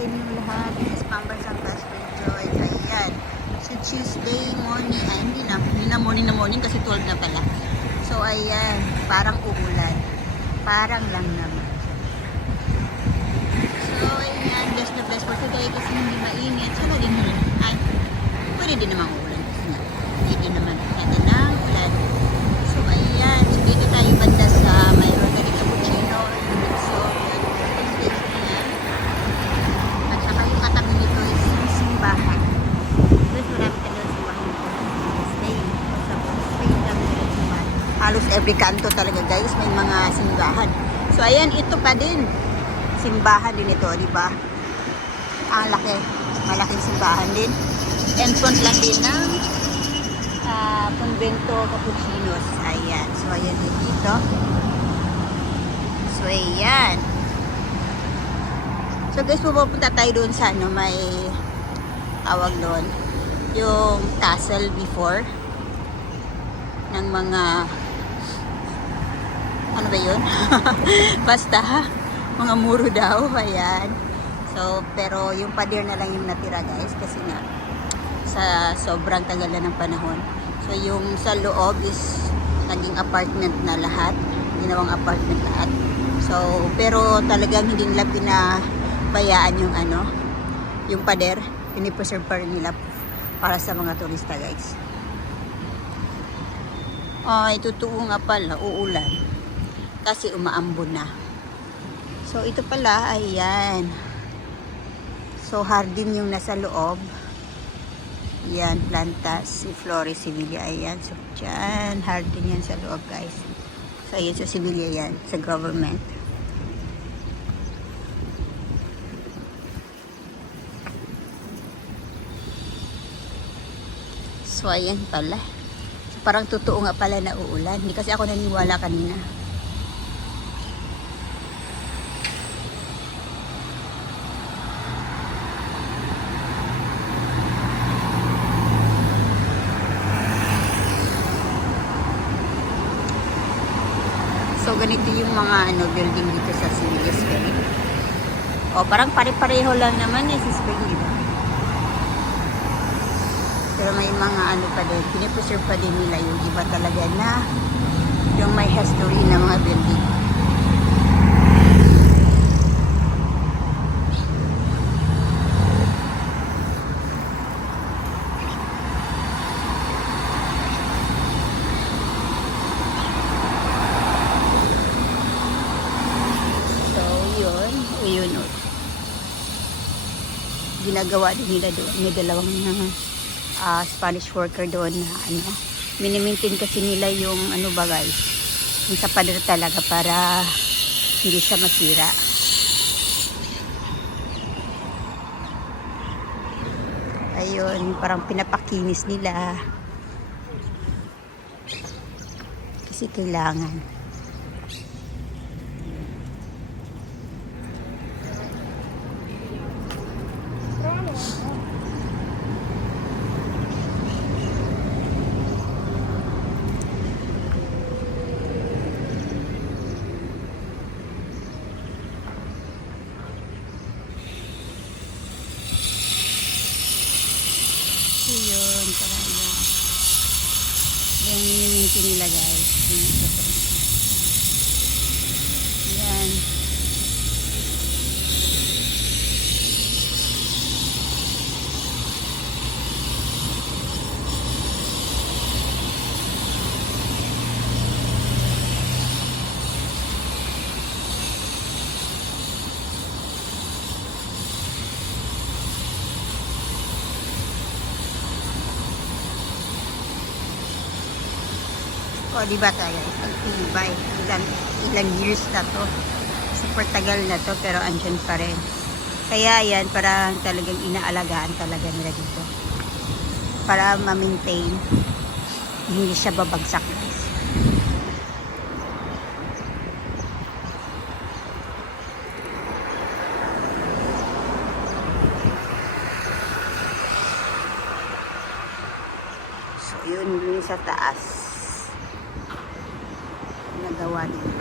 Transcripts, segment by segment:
sa inyong lahat. This is Pambansang Best Friend Joy. So, ayan. So, Tuesday morning. Ay, hindi na morning kasi 12 na pala. So, ayan. Parang uulan. Parang lang naman. So, ayan. Bless na bless for today kasi hindi mainit. Sana din yun. Ay, pwede din naman uulan. Kasi nga, hindi din naman kata ng ulan. So, ayan. So, dito tayo banda sa may organic cappuccino. So, simbahan. Doon marami talaga simbahan dito. Spain. Sa Spain kami talaga simbahan. Halos every kanto talaga guys, may mga simbahan. So ayan, ito pa din. Simbahan din ito, di ba? Ang laki. Malaking simbahan din. Entrance lang din ng Convento Capuchinos. Ayan. So ayan din dito. So ayan. So guys, pupunta tayo doon sa ano, may tawag doon, yung castle before ng mga ano ba yun? Basta mga muro daw, ayan. So pero yung pader na lang yung natira guys kasi nga sa sobrang tagal na ng panahon. So yung sa loob is naging apartment na lahat, ginawang apartment lahat. So pero talagang hindi nila pinabayaan yung ano, yung pader. Pinipreserve pa rin nila para sa mga turista guys. Ay, totoo nga pala, uulan. Kasi umaambon na. So, ito pala, ayan. So, hardin yung nasa loob. Yan, plantas, si Flores Sevilla, ayan. So, dyan, hardin yan sa loob guys. So, ayan sa Sevilla yan, sa government. So, ayan pala. So, parang totoo nga pala na uulan. Hindi kasi ako naniwala kanina. So, ganito yung mga building dito sa Sevilla, Spain. O, parang pare-pareho lang naman sa Spain, diba? Pero may mga pa din, pinipreserve pa din nila yung iba talaga na yung may history na mga building. So, yun. Ginagawa din nila doon. May dalawang Spanish worker doon na mini-maintain kasi nila yung ba guys, yung sa pader talaga para hindi siya masira. Ayun, parang pinapakinis nila kasi kailangan. Yun, parang yung mini-maintain nila guys. Yan. O, diba tayo? Ang tibay. Ilang years na to. Super tagal na to, pero andyan pa rin. Kaya yan, para talagang inaalagaan talaga nila dito. Para ma-maintain. Hindi siya babagsak guys. So, yun sa taas. Nagawa nila.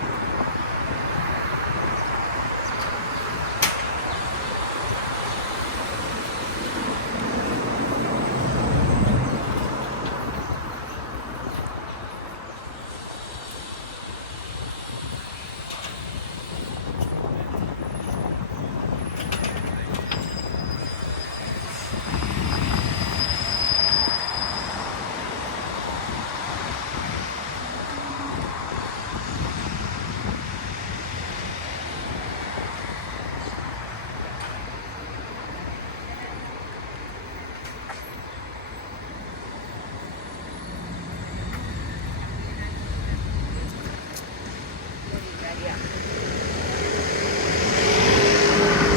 Yeah.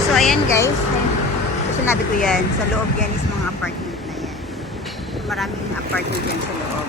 So, ayan guys. So, sinabi ko yan. Sa loob yan is mga apartment na yan. So, maraming apartment yan sa loob.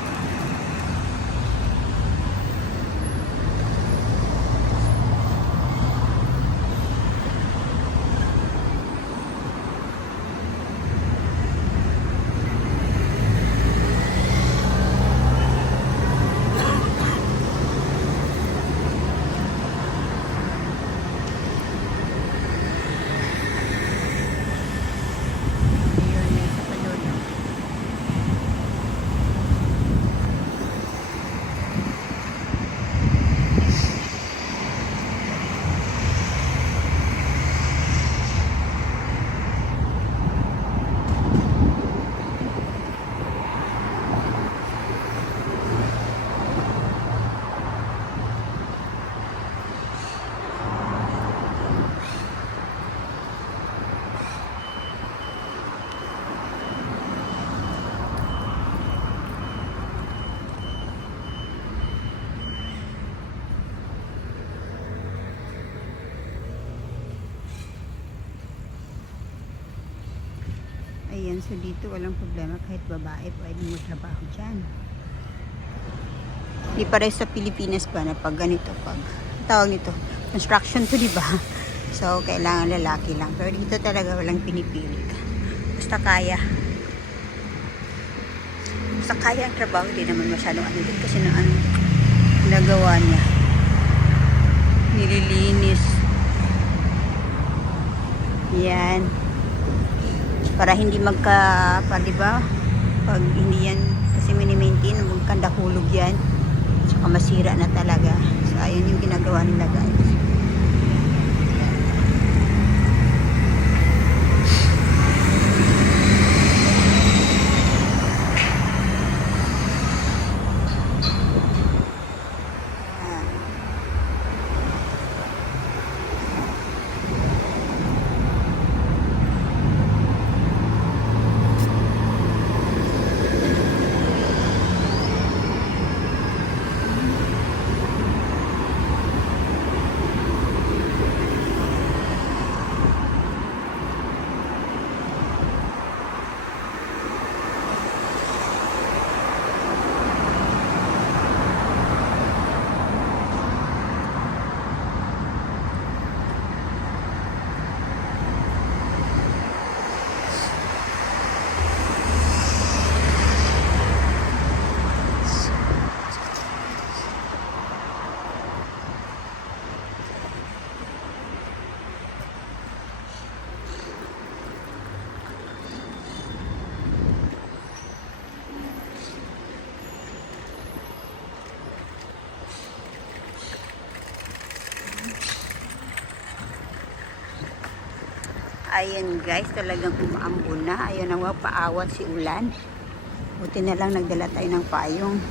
Ayun, may isa pa doon. Ayan, so dito walang problema kahit babae pwedeng magtrabaho dyan. Di pare sa Pilipinas ba na pag ganito, pag tawag nito, construction to, di ba? So, kailangan lalaki lang. Pero dito talaga walang pinipilit. Basta kaya. Basta kaya ang trabaho, di naman masyadong ano din kasi na ano nagawa niya. Nililinis. Yan. Para hindi di ba? Pag hindi yan kasi mini-maintain, magkandahulog yan. Saka masira na talaga. So, ayun yung ginagawa nila guys. Ayan guys, talagang umaambon na. Ayun ang paawat si ulan. Buti na lang nagdala tayo ng payong.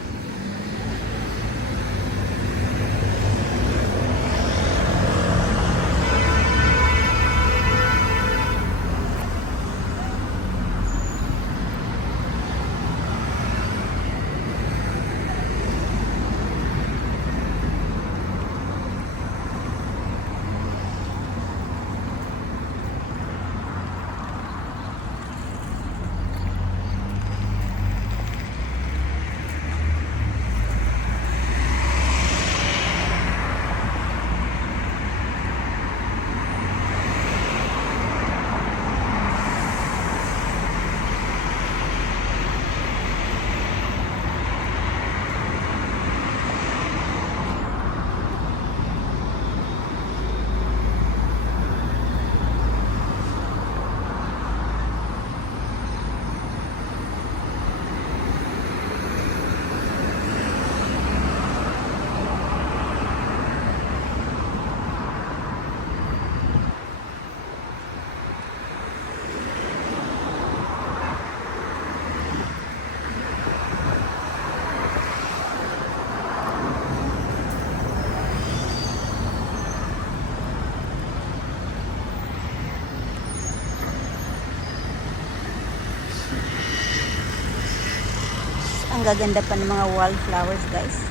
Ang gaganda pa ng mga wallflowers guys.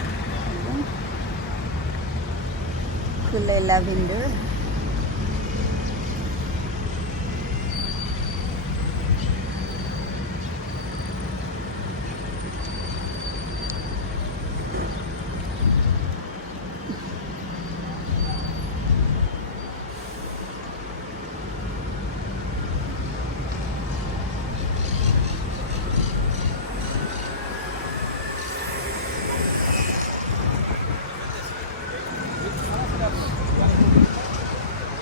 Ayan. kulay lavender.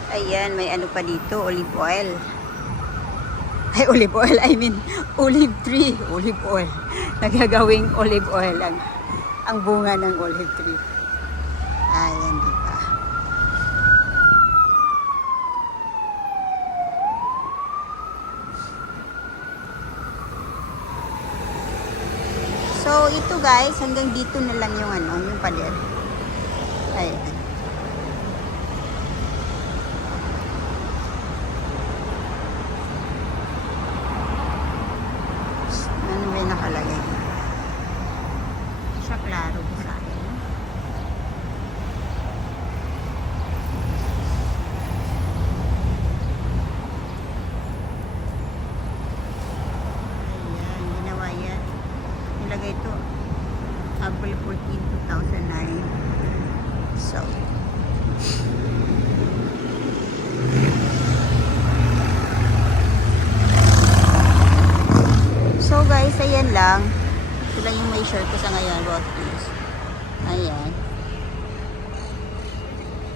Ayan, may ano pa dito, olive oil. Ay, olive oil, I mean, olive tree, olive oil. Nagagawing olive oil ang bunga ng olive tree. Ayan, di ba? So, ito guys, hanggang dito na lang yung ano, yung pader. Ayan. Ano may nakalagay? Siya klaro ko sa akin. Ayan, ginawa yan. Nilagay ito. April 14, 2009. So, so guys, ayan lang. Ito lang yung may share ko sa ngayon, Rottweils. Ayan.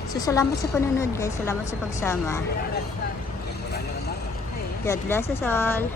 So, salamat sa panunod guys. Salamat sa pagsama. God bless us all.